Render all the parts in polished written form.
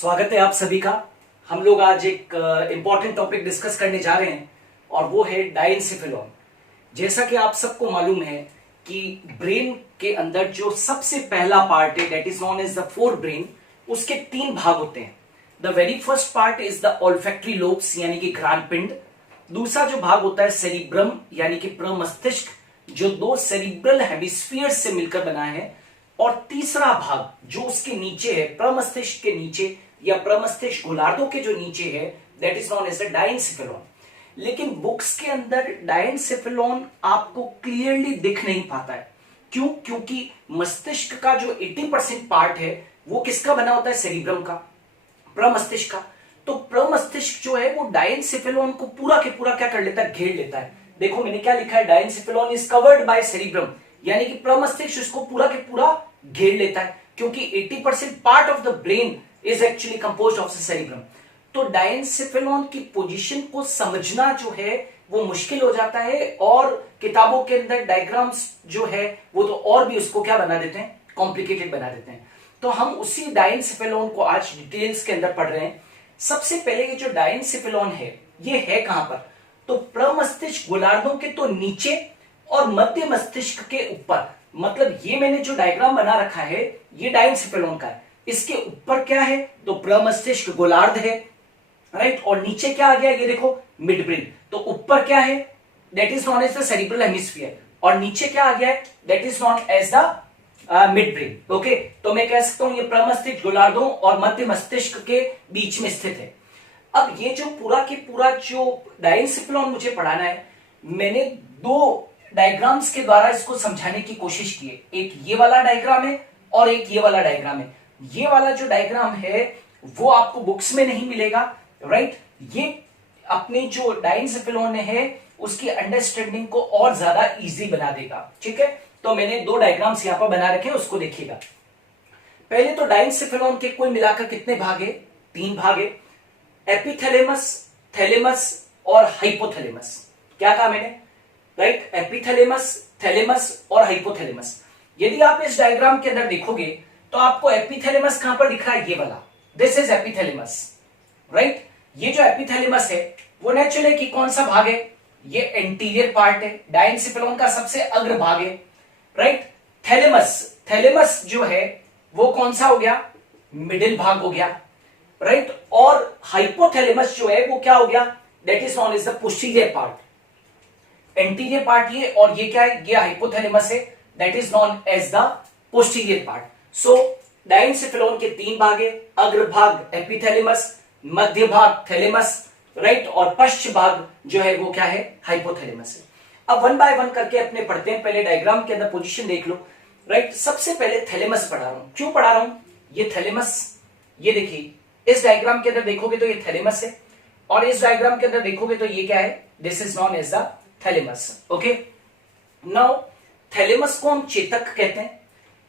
स्वागत है आप सभी का। हम लोग आज एक इम्पॉर्टेंट टॉपिक डिस्कस करने जा रहे हैं और वो है डायेनसेफेलॉन। जैसा कि आप सबको मालूम है कि ब्रेन के अंदर जो सबसे पहला पार्ट है that is known as the forebrain, उसके तीन भाग होते हैं। The very first part is the olfactory lobes यानी कि घ्राण पिंड। दूसरा जो भाग होता है सेरिब्रम यानी कि प्रमस्तिष्क, जो दो सेरिब्रल हेमिस्फीयर से मिलकर बना है। और तीसरा भाग जो उसके नीचे है, प्रमस्तिष्क के नीचे या प्रमस्तिष्क गोलार्धों के जो नीचे है, that is known as the diencephalon. लेकिन बुक्स के अंदर डायेनसेफेलॉन आपको क्लियरली दिख नहीं पाता है। क्यों? क्योंकि मस्तिष्क का जो 80% पार्ट है वो किसका बना होता है? सेरिब्रम का, प्रमस्तिष्क का। तो प्रमस्तिष्क जो है वो डायेनसेफेलॉन को पूरा के पूरा क्या कर लेता है? घेर लेता है। देखो मैंने क्या लिखा है, डायेनसेफेलॉन इज कवर्ड बाय सेरिब्रम, यानी कि प्रमस्तिष्क इसको पूरा के पूरा घेर लेता है, क्योंकि 80% part of the brain is actually composed of the cerebrum. तो डायेनसेफेलॉन की पोजीशन को समझना जो है वो मुश्किल हो जाता है, और किताबों के अंदर डायग्राम्स जो है वो तो और भी उसको क्या बना देते हैं? कॉम्प्लिकेटेड बना देते हैं। तो हम उसी डायेनसेफेलॉन को आज डिटेल्स के अंदर पढ़ रहे हैं। सबसे पहले ये जो डायेनसेफेलॉन है ये है कहां पर? तो प्रमस्तिष्क गोलार्धों के तो नीचे और मध्य मस्तिष्क के ऊपर। मतलब ये मैंने जो डायग्राम बना रखा है ये डायेनसेफेलॉन का है। इसके ऊपर क्या है? तो प्रमस्तिष्क गोलार्ध है, राइट। और नीचे क्या आ गया? ये देखो मिड ब्रेन। तो ऊपर क्या है? That is known as the cerebral hemisphere. और नीचे क्या आ गया है? That is known as the midbrain. Okay, तो मैं कह सकता हूं ये प्रमस्तिष्क गोलार्धों और मध्य मस्तिष्क के बीच में स्थित है। अब ये जो पूरा के पूरा जो डायेनसेफेलॉन मुझे पढ़ाना है, मैंने दो डायग्राम्स के द्वारा इसको समझाने की कोशिश की है। एक ये वाला डायग्राम है और एक ये वाला डायग्राम है। ये वाला जो डायग्राम है वो आपको बुक्स में नहीं मिलेगा, राइट। ये अपनी जो डायेनसेफेलॉन है उसकी अंडरस्टैंडिंग को और ज्यादा इजी बना देगा, ठीक है। तो मैंने दो डायग्राम्स यहां पर बना रखे हैं, उसको देखिएगा। पहले तो डायेनसेफेलॉन के कुल मिलाकर कितने भाग है? तीन भाग है, एपिथैलेमस, थैलेमस और हाइपोथैलेमस। क्या कहा मैंने? राइट, एपिथैलेमस, थैलेमस और हाइपोथैलेमस। यदि आप इस डायग्राम के अंदर देखोगे तो आपको एपिथैलेमस कहां पर दिख रहा है? ये वाला, दिस इज एपिथैलेमस, राइट। ये जो एपिथैलेमस है वो नेचुरली की कौन सा भाग है? ये एंटीरियर पार्ट है, डायेनसेफेलॉन का सबसे अग्र भाग है, राइट। थैलेमस, थैलेमस जो है वो कौन सा हो गया? मिडिल भाग हो गया, राइट। और हाइपोथैलेमस जो है वो क्या हो गया? That is known as the posterior part. Anterior part ये, और ये क्या है? ये हाइपोथैलेमस है, that is known as the posterior part. So diencephalon के तीन भाग है, अग्र भाग एपिथैलेमस, मध्य भाग थैलेमस, राइट, और पश्च भाग जो है वो क्या है? हाइपोथैलेमस है। अब वन बाय वन करके अपने पढ़ते हैं। पहले डायग्राम के अंदर पोजीशन देख लो, राइट। सबसे पहले थैलेमस पढ़ा रहा हूं। क्यों पढ़ा रहा हूं? ये थैलेमस, ये देखिए इस डायग्राम के अंदर देखोगे तो ये थैलेमस है, और इस डायग्राम के अंदर देखोगे तो ये क्या है? This is known as the thalamus. Okay, now thalamus को हम चेतक कहते हैं।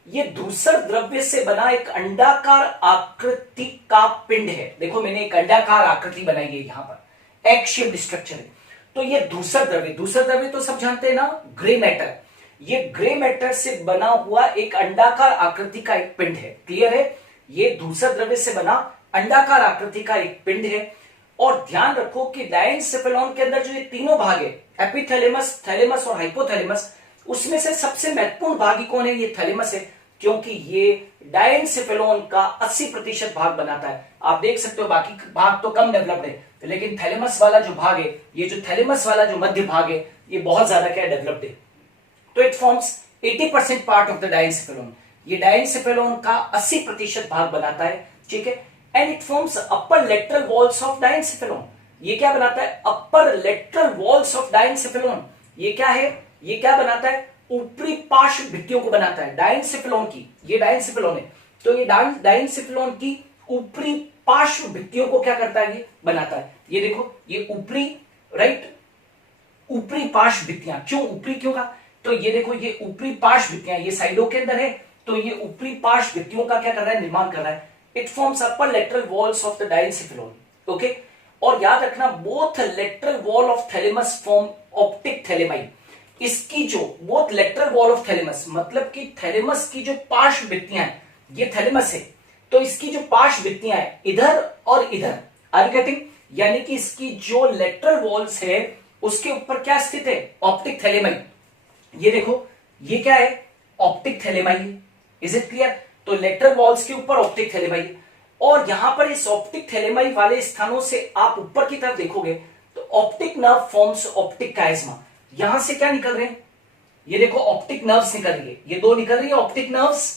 ये धूसर द्रव्य से बना एक अंडाकार आकृति का पिंड है। देखो मैंने एक अंडाकार आकृति बनाई है, यहां पर एग शेप्ड स्ट्रक्चर है। तो ये धूसर द्रव्य, धूसर द्रव्य तो सब जानते हैं ना, ग्रे मैटर। ये ग्रे मैटर से बना हुआ एक अंडाकार आकृति का एक पिंड है। क्लियर है? ये धूसर द्रव्य से बना अंडाकार आकृति का एक पिंड है। और ध्यान रखो कि डायेनसेफेलॉन के अंदर जो ये तीनों भाग है, एपिथैलेमस, थैलेमस और हाइपोथैलेमस, उसमें से सबसे महत्वपूर्ण भाग कौन है? ये थैलेमस है, क्योंकि ये डायेनसेफेलॉन का 80% भाग बनाता है। आप देख सकते हो बाकी भाग तो कम डेवलप्ड है, लेकिन थैलेमस वाला जो भाग है, ये जो थैलेमस वाला जो मध्य भाग है, ये बहुत ज्यादा क्या डेवलप्ड है। तो it forms 80% part of the diencephalon. ये डायेनसेफेलॉन का 80% भाग बनाता है, ठीक है। And it forms upper lateral walls of diencephalon. ये क्या बनाता है? Upper lateral walls of diencephalon. ये क्या है? ये क्या बनाता है? ऊपरी पार्श्व भित्तियों को बनाता है डायेनसेफेलॉन की। ये डायेनसेफेलॉन है, तो ये डायेनसेफेलॉन की ऊपरी पार्श्व भित्तियों को क्या करता है? ये बनाता है। ये देखो ये ऊपरी, राइट, ऊपरी पार्श्व भित्तियां। क्यों ऊपरी? क्यों का? तो ये देखो ये ऊपरी पार्श्व भित्तियां, ये साइडों के अंदर है, तो ये ऊपरी पार्श्व भित्तियों का क्या कर रहा है? निर्माण कर रहा है। It forms upper lateral walls of the diencephalon. Okay, और याद रखना both lateral wall of thalamus form optic thalami. इसकी जो both lateral wall of thalamus मतलब कि थैलेमस की जो पार्श्व भित्तियां हैं ये थैलेमस है, तो इसकी जो पार्श्वभित्तियां है इधर और इधर, आर यू गेटिंग, यानी कि इसकी जो लेटरल वॉल्स है उसके ऊपर क्या स्थित है, ऑप्टिक थैलेमाई। ये देखो ये क्या है, ऑप्टिक थैलेमाई, इज इट क्लियर। तो लेटरल वॉल्स के ऊपर ऑप्टिक थैलेमाई, और यहां पर इस ऑप्टिक थैलेमाई वाले स्थानों से आप ऊपर की तरफ देखोगे तो ऑप्टिक नर्व फॉर्म्स ऑप्टिक काइस्मा। यहां से क्या निकल रहे हैं, ये देखो ऑप्टिक नर्व्स निकल रही है, ये दो निकल रही है ऑप्टिक नर्व्स,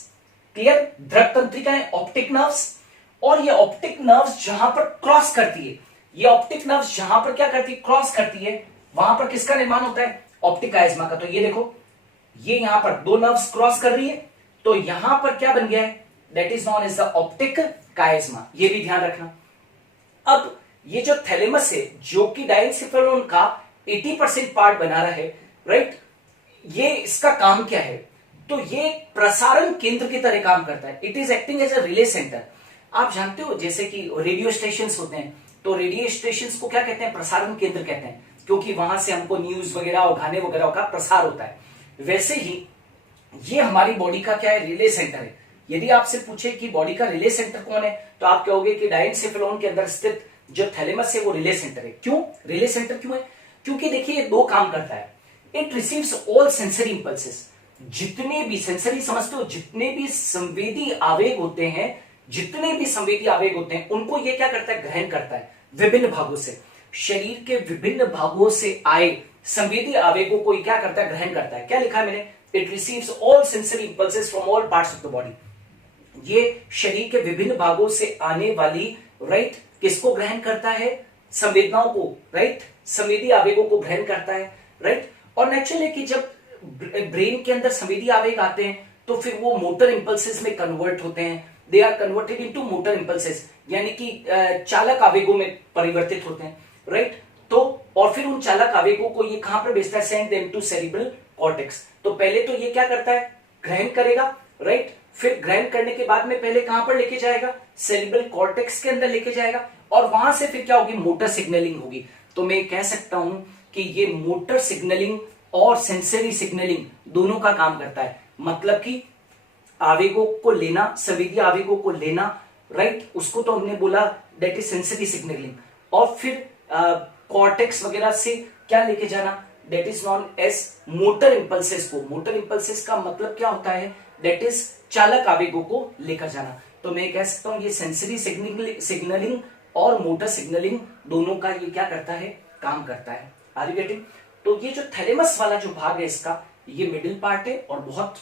क्लियर, द्रव तंत्रिकाएं ऑप्टिक नर्व्स। और ये ऑप्टिक नर्व्स जहां पर क्रॉस करती है, ये ऑप्टिक नर्व्स जहां पर क्या करती है, क्रॉस करती है, वहां पर किसका निर्माण होता है, ऑप्टिक काइस्मा का। तो ये देखो ये यहां पर दो नर्व्स क्रॉस कर रही है, तो यहां पर क्या बन गया है, that is known as the optic chiasma, ये भी ध्यान रखना। अब ये जो थैलेमस है जो कि डायनसेफेलोन का 80% पार्ट बना रहा है, राइट, ये इसका काम क्या है, तो ये प्रसारण केंद्र की तरह काम करता है। It is acting as a relay centre. आप जानते हो जैसे कि रेडियो स्टेशन होते हैं, तो रेडियो स्टेशन को क्या कहते हैं, प्रसारण केंद्र कहते हैं, क्योंकि वहां से हमको न्यूज वगैरह और गाने वगैरह का प्रसार होता है। वैसे ही ये हमारी बॉडी का क्या है, रिले सेंटर है। यदि आपसे पूछे कि बॉडी का रिले सेंटर कौन है, तो आप कहोगे कि डायनसेफेलोन के अंदर स्थित जो थैलेमस है वो रिले सेंटर है। क्यों रिले सेंटर क्यों है, क्योंकि देखिए ये दो काम करता है, it receives all sensory impulses, जितने भी सेंसरी समझते हो, जितने भी संवेदी आवेग होते हैं, जितने भी संवेदी आवेग होते हैं उनको ये क्या करता है, ग्रहण करता है विभिन्न भागों से, शरीर के विभिन्न भागों से आए संवेदी आवेगों को क्या करता है, ग्रहण करता है। क्या लिखा है मैंने, it receives all sensory impulses from all parts of the body. ये शरीर के विभिन्न भागों से आने वाली, राइट, किसको ग्रहण करता है, संवेदनाओं को, राइट, संवेदी आवेगों को ग्रहण करता है, राइट। और नेचुरली कि जब ब्रेन के अंदर संवेदी आवेग आते हैं तो फिर वो मोटर इंपल्सेस में कन्वर्ट होते हैं, they are converted into motor impulses, यानी कि चालक आवेगों में परिवर्तित होते हैं, राइट। तो और फिर उन चालक आवेगों को ये कहां पर भेजता है, send them to cerebral cortex. तो पहले तो ये क्या करता है, ग्रहण करेगा, राइट, फिर ग्रहण करने के बाद में पहले कहां पर लेके जाएगा, सेरिब्रल कॉर्टेक्स के अंदर लेके जाएगा, और वहां से फिर क्या होगी, मोटर सिग्नलिंग होगी। तो मैं कह सकता हूं कि ये मोटर सिग्नलिंग और सेंसरी सिग्नलिंग दोनों का काम करता है। मतलब कि आवेगों को लेना, संवेदी आवेगों को लेना, राइट, उसको तो हमने बोला दैट इज सेंसरी सिग्नलिंग, और फिर कॉर्टेक्स वगैरह से क्या लेके जाना, that is known as motor impulses को। मोटर इंपल्सेस का मतलब क्या होता है, दैट इज चालक आवेगों को लेकर जाना। तो मैं कह सकता हूं ये सेंसरी सिग्नलिंग और मोटर सिग्नलिंग दोनों का ये क्या करता है, काम करता है। Are you getting. तो ये जो थैलेमस वाला जो भाग है इसका, ये मिडिल पार्ट है और बहुत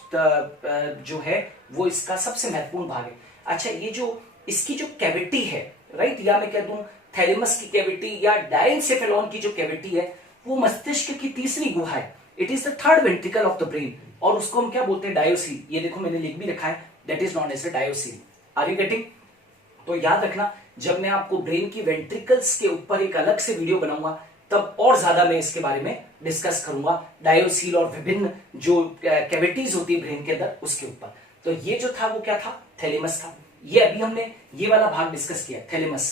जो है वो इसका सबसे महत्वपूर्ण भाग है। अच्छा, ये जो इसकी जो कैविटी है, राइट, या मैं कह दूं थैलेमस की कैविटी या डायनसेफेलोन की जो कैविटी है वो मस्तिष्क की तीसरी गुहा है। It is the third ventricle of the brain, और उसको हम क्या बोलते हैं, डायोसील। ये देखो मैंने लिख भी रखा है, that is known as a diocoel. Are you getting. तो याद रखना, जब मैं आपको ब्रेन की वेंट्रिकल्स के ऊपर एक अलग से वीडियो बनाऊंगा तब और ज्यादा मैं इसके बारे में डिस्कस करूंगा, डायोसील और विभिन्न जो कैविटीज होती है ब्रेन के अंदर उसके ऊपर। तो ये जो था वो क्या था, थैलेमस था। ये अभी हमने ये वाला भाग डिस्कस किया, थैलेमस,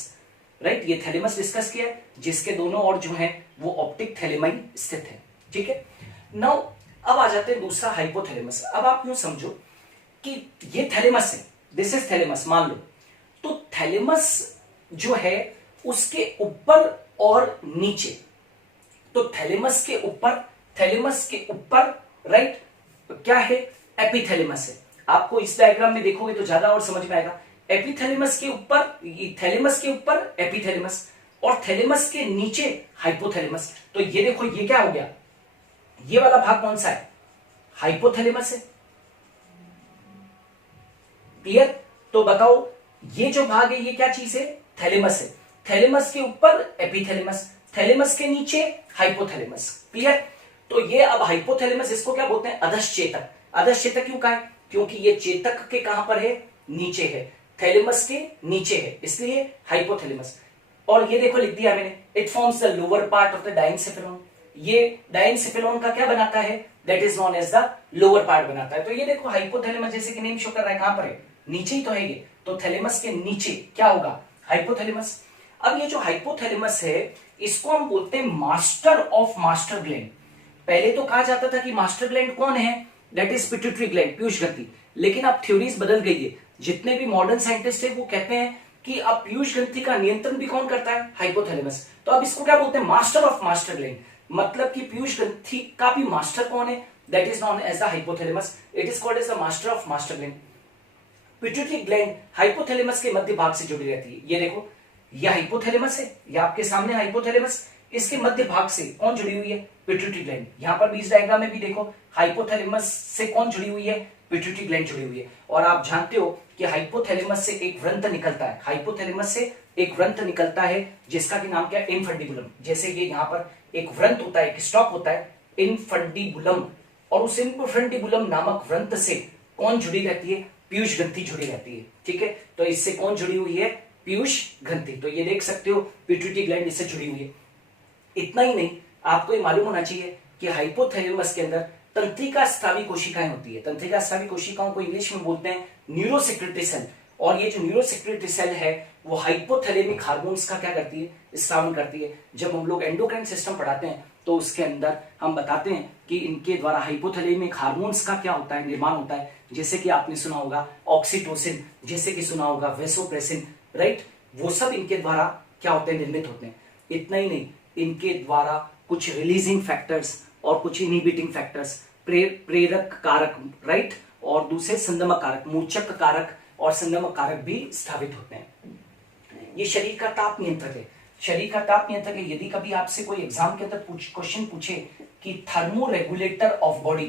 राइट, ये थैलेमस डिस्कस किया, जिसके दोनों ओर जो है वो ऑप्टिक थैलेमाई स्थित है। ठीक है, नाउ अब आ जाते हैं दूसरा, हाइपोथैलेमस। अब आप यूं समझो कि ये थैलेमस है, दिस इज थैलेमस मान लो। तो थैलेमस जो है उसके ऊपर और नीचे, तो थैलेमस के ऊपर राइट क्या है, एपिथैलेमस है। आपको इस डायग्राम में देखोगे तो ज्यादा और समझ में आएगा। एपिथैलेमस के ऊपर, थैलेमस के ऊपर एपिथैलेमस, और थैलेमस के नीचे हाइपोथैलेमस। तो ये देखो ये क्या हो गया, ये वाला भाग कौन सा है, हाइपोथैलेमस है। क्लियर। तो बताओ ये जो भाग है ये क्या चीज है, थैलेमस है। थैलेमस के ऊपर एपिथैलेमस, थैलेमस के नीचे हाइपोथैलेमस। क्लियर। तो ये अब हाइपोथैलेमस, इसको क्या बोलते हैं, अधश्चेतक। अधश्चेतक क्यों कहा है, क्योंकि ये चेतक के कहां पर है, नीचे है, थैलेमस के नीचे है, इसलिए हाइपोथैलेमस। और ये देखो लिख दिया मैंने, it forms the lower part of the diencephalon. ये डायनसेफेलोन का क्या बनाता है, that is known as the lower part बनाता है। तो ये देखो हाइपोथैलेमस, जैसे कि नेम शो कर रहा है, कहां पर है, नीचे ही तो है ये। तो थैलेमस के नीचे क्या होगा, हाइपोथैलेमस। अब ये जो हाइपोथैलेमस है इसको हम बोलते हैं मास्टर ऑफ मास्टर ग्लैंड। पहले तो कहा जाता था कि मास्टर ग्लैंड कौन है, that is pituitary gland, Piyush ग्रंथि। लेकिन अब थ्योरीज बदल गई है, जितने भी मॉडर्न साइंटिस्ट है वो कहते हैं कि अब पीयूष ग्रंथि का नियंत्रण भी कौन करता है, हाइपोथैलेमस। तो अब इसको क्या बोलते हैं, मास्टर ऑफ मास्टर ग्लैंड, मतलब कि पीयूष ग्रंथि का भी मास्टर कौन है, that is known as the hypothalamus, it is called as the master of master gland. Pituitary gland hypothalamus के मध्य भाग से जुड़ी रहती है। ये देखो, ये हाइपोथैलेमस है, ये आपके सामने हाइपोथैलेमस, इसके मध्य भाग से कौन जुड़ी हुई है, पिट्यूटरी ग्लैंड। यहां पर भी इस डायग्राम में भी देखो, हाइपोथैलेमस से कौन जुड़ी हुई है, पिट्यूटरी ग्लैंड जुड़ी हुई है। और आप जानते हो कि हाइपोथैलेमस से एक व्रंत निकलता है, हाइपोथैलेमस से एक व्रंत निकलता है जिसका कि नाम क्या है, इनफंडिबुलम। जैसे ये यहाँ पर एक व्रंत होता है, एक स्टॉक होता है इनफंडिबुलम, और उस इनफंडिबुलम नामक व्रंत से कौन जुड़ी रहती है, पीयूष ग्रंथि जुड़ी रहती है। ठीक है, तो इससे कौन जुड़ी हुई है, पीयूष ग्रंथि। तो ये देख सकते हो पिट्यूटरी ग्लैंड इससे जुड़ी हुई है। इतना ही नहीं, आपको ये मालूम होना चाहिए कि हाइपोथैलेमस के अंदर तंत्रिका स्रावी कोशिकाएं होती है। तंत्रिका स्रावी कोशिकाओं को इंग्लिश में बोलते हैं न्यूरोसेक्रेटरी सेल, और ये जो न्यूरोसेक्रेटरी सेल है वो हाइपोथैलेमिक हार्मोन्स का क्या करती है, स्रावन करती है। जब हम लोग एंडोक्राइन सिस्टम पढ़ाते हैं तो उसके अंदर हम बताते हैं कि इनके द्वारा हाइपोथैलेमिक हार्मोन्स का क्या होता है, निर्माण होता है। जैसे कि आपने सुना होगा ऑक्सीटोसिन, जैसे कि सुना होगा वेसोप्रेसिन, राइट, वो सब इनके द्वारा क्या होते हैं, निर्मित होते हैं। इतना ही नहीं, इनके द्वारा कुछ रिलीजिंग फैक्टर्स और कुछ इनहिबिटिंग फैक्टर्स, प्रेरक कारक, राइट, और दूसरे संदमक कारक, मूर्छक कारक और संदमक कारक भी स्थापित होते हैं। ये शरीर का ताप नियंत्रक है, शरीर का ताप नियंत्रक है। यदि कभी आपसे कोई एग्जाम के अंदर क्वेश्चन पूछे कि थर्मोरेगुलेटर ऑफ बॉडी,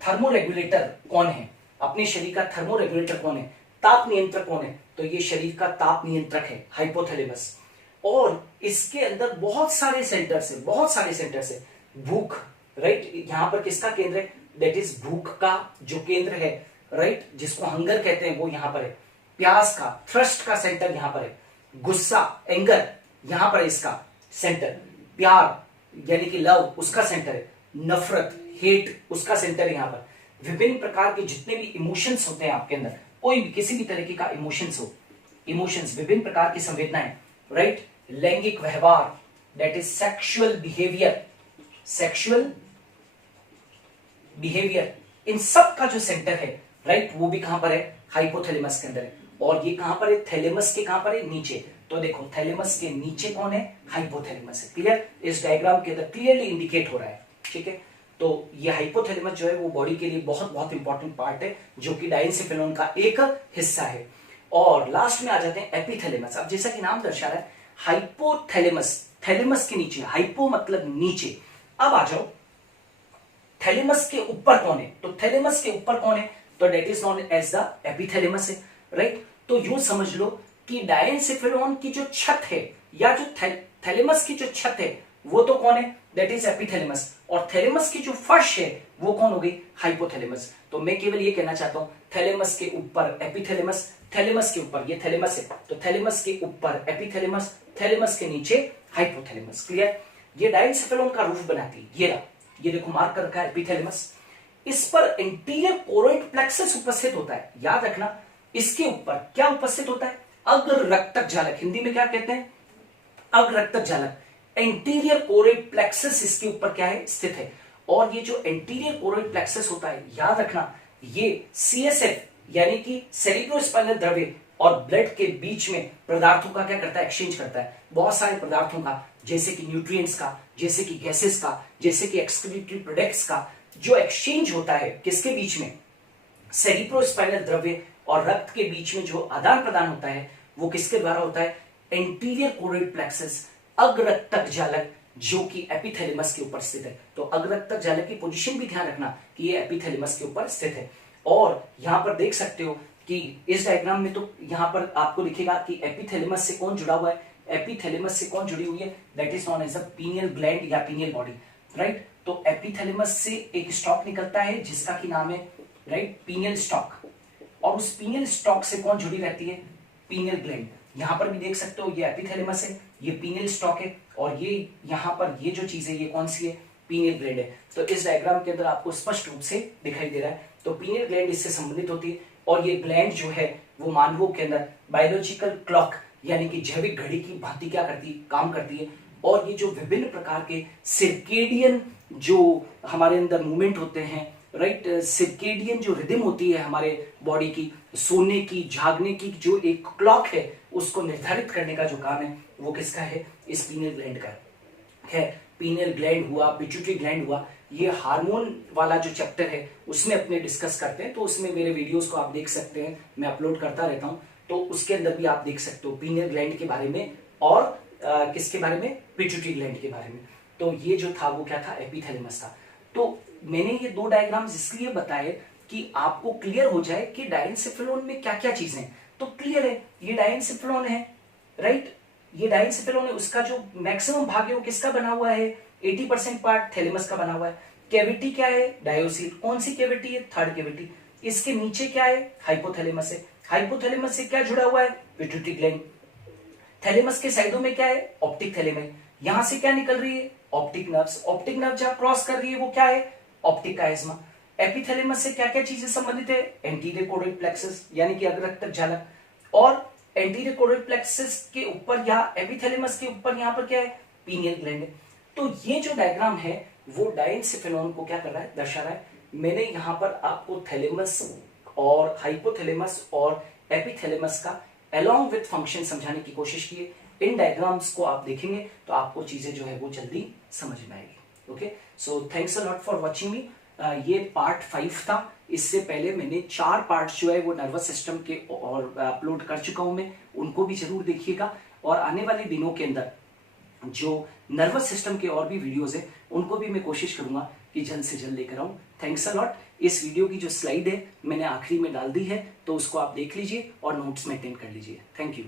थर्मोरेगुलेटर कौन है, अपने शरीर का थर्मोरेगुलेटर कौन है, ताप नियंत्रक कौन है, तो ये शरीर का ताप नियंत्रक है, हाइपोथैलेमस। और इसके अंदर बहुत सारे सेंटर्स है, बहुत सारे सेंटर्स है। भूख, राइट, यहां पर किसका केंद्र है, दैट इज भूख का जो केंद्र है, राइट, जिसको हंगर कहते हैं, वो यहां पर है। प्यास का, थ्रस्ट का सेंटर यहां पर है। गुस्सा, एंगर, यहां पर इसका सेंटर। प्यार यानी कि लव, उसका सेंटर है। नफरत, हेट, उसका सेंटर है यहां पर। विभिन्न प्रकार के जितने भी इमोशंस होते हैं आपके अंदर, कोई भी किसी भी तरीके का इमोशंस हो, इमोशंस, विभिन्न प्रकार की संवेदनाएं, राइट, लैंगिक व्यवहार, that is sexual behaviour, sexual behaviour, इन सब का जो सेंटर है, राइट, वो भी कहां पर है, हाइपोथैलेमस के अंदर है। और ये कहां पर है, थैलेमस के कहां पर है, नीचे। तो देखो, थैलेमस के नीचे कौन है, हाइपोथैलेमस है। क्लियर, इस डायग्राम के अंदर क्लियरली इंडिकेट हो रहा है। ठीक है, तो ये हाइपोथैलेमस जो है वो बॉडी के लिए बहुत बहुत इंपॉर्टेंट पार्ट है, जो कि डायंसिफेनोन का एक हिस्सा है। और लास्ट में आ जाते हैं एपिथैलेमस। अब जैसा कि नाम दर्शा रहा है, हाइपोथैलेमस, थैलेमस के नीचे, हाइपो मतलब नीचे। अब आ जाओ, थैलेमस के ऊपर कौन है, तो थैलेमस के ऊपर कौन है, तो that is known as the epithalamus है, राइट। तो यूं समझ लो कि डायंसिफेनोन की जो छत है, या जो थैलेमस की जो छत है, वो तो कौन है, दैट इज एपिथैलेमस। और थैलेमस की जो फर्श है वो कौन हो गई, हाइपोथैलेमस। तो मैं केवल ये कहना चाहता हूं, थैलेमस के ऊपर एपिथैलेमस, थैलेमस के ऊपर, ये थैलेमस है तो थैलेमस के ऊपर एपिथैलेमस, थैलेमस के नीचे हाइपोथैलेमस। क्लियर, ये डायंसिफेनोन का रूफ बनाती है। ये रहा, ये देखो मार्क कर रखा है एपिथैलेमस। इस पर इंटीरियर कोरोइड प्लेक्सस उपस्थित होता है। याद रखना, इसके ऊपर क्या उपस्थित होता है, अग्ररक्तक जालक, हिंदी में क्या कहते हैं, अग्ररक्तक जालक। एंटीरियर कोरोइड प्लेक्सस इसके ऊपर क्या है, स्थित है। और ये जो एंटीरियर कोरोइड प्लेक्सस होता है, याद रखना, ये सीएसएफ यानी कि सेरिब्रोस्पाइनल द्रव्य और ब्लड के बीच में पदार्थों का क्या करता है, एक्सचेंज करता है। बहुत सारे पदार्थों का, जैसे कि न्यूट्रिएंट्स का, जैसे कि गैसेस का, जैसे कि एक्सक्रीटरी प्रोडक्ट्स का जो एक्सचेंज होता है, किसके बीच में, सेरिब्रोस्पाइनल द्रव्य और रक्त के बीच में जो आदान प्रदान होता है, वो किसके द्वारा होता है, एंटीरियर कोरोइड प्लेक्सस, अग्ररक्तक जालक, जो कि एपिथैलेमस के ऊपर स्थित है। तो अग्ररक्तक जालक की पोजीशन भी ध्यान रखना कि ये एपिथैलेमस के ऊपर स्थित है। और यहां पर देख सकते हो कि इस डायग्राम में तो यहां पर आपको दिखेगा कि एपिथैलेमस से कौन जुड़ा हुआ है, एपिथैलेमस से कौन जुड़ी हुई है, that is known as a pineal gland या पीनियल बॉडी, राइट। तो एपिथैलेमस से एक स्टॉक निकलता है जिसका की नाम है, राइट, पीनियल स्टॉक। और उस पीनियल स्टॉक से कौन जुड़ी रहती है, पीनियल ग्लैंड। यहां पर भी देख सकते हो, ये एपिथैलेमस है, ये पीनियल स्टॉक है, और ये यहां पर ये जो चीज है, ये कौन सी है, पीनियल ग्लैंड है। तो इस डायग्राम के अंदर आपको स्पष्ट रूप से दिखाई दे रहा है। तो पीनियल ग्लैंड इससे संबंधित होती है। और ये ग्लैंड जो है वो मानवों के अंदर बायोलॉजिकल क्लॉक यानी कि जैविक घड़ी की भांति क्या करती है, काम करती है। और ये जो विभिन्न प्रकार के सिर्केडियन जो हमारे अंदर मूवमेंट होते हैं, राइट, सर्केडियन जो रिदम होती है हमारे बॉडी की, सोने की जागने की जो एक क्लॉक है, उसको निर्धारित करने का जो काम है वो किसका है? इस पीनियल ग्लैंड का है। पीनियल ग्लैंड हुआ, पिट्यूटरी ग्लैंड हुआ, ये हार्मोन वाला जो चैप्टर है उसमें अपने डिस्कस करते हैं, तो उसमें मेरे वीडियोस को आप देख सकते हैं, मैं अपलोड करता रहता हूं, तो उसके अंदर भी आप देख सकते हो पीनियल ग्लैंड के बारे में और किसके बारे में? पिट्यूटरी ग्लैंड के बारे में। तो ये जो था वो क्या था? एपिथैलेमस था। तो मैंने ये दो डायग्राम्स इसलिए बताए कि आपको क्लियर हो जाए कि डायनसेफेलॉन में क्या क्या चीजें हैं। तो क्लियर है, ये डायनसेफेलॉन है, राइट, ये डायनसेफेलॉन है, उसका जो मैक्सिमम भाग है वो किसका बना हुआ है? 80% पार्ट थैलेमस का बना हुआ है। कैविटी क्या है? डायोसिल। कौन सी कैविटी है? Third cavity. इसके नीचे क्या है? हाइपोथैलेमस है। हाइपोथैलेमस से क्या जुड़ा हुआ है? Pituitary gland. थैलेमस के साइडों में क्या है? ऑप्टिक थैलेम है। यहां से क्या निकल रही है? Optic nerves. ऑप्टिक नर्व जहां क्रॉस कर रही है वो क्या है? ऑप्टिक काइज्मा। एपिथैलेमस से क्या क्या चीजें संबंधित है? एंटीरियर कोरोइड प्लेक्सस यानी कि अग्रतक जालक, और एंटीरियर कोरोइड प्लेक्सस के ऊपर या एपिथैलेमस के ऊपर यहां पर क्या है? पीनियल ग्लैंड है। तो ये जो डायग्राम है वो डायनसेफेलॉन को क्या कर रहा है? दर्शा रहा है। मैंने यहां पर आपको थैलेमस और हाइपोथैलेमस और एपिथैलेमस का along with फंक्शन समझाने की कोशिश की है। इन डायग्राम्स को आप देखेंगे तो आपको चीजें जो है वो जल्दी समझ में आएगी। Okay, so thanks a lot for watching me. ये पार्ट 5 था। इससे पहले मैंने 4 पार्ट्स जो है वो नर्वस सिस्टम के और अपलोड कर चुका हूं मैं, उनको भी जरूर देखिएगा। और आने वाले दिनों के अंदर जो नर्वस सिस्टम के और भी वीडियोस हैं उनको भी मैं कोशिश करूंगा कि जल्द से जल्द लेकर आऊं। Thanks a lot. इस वीडियो की जो स्लाइड है मैंने आखिरी में डाल दी है, तो उसको आप देख लीजिए और नोट्स मेंटेन कर लीजिए। Thank you.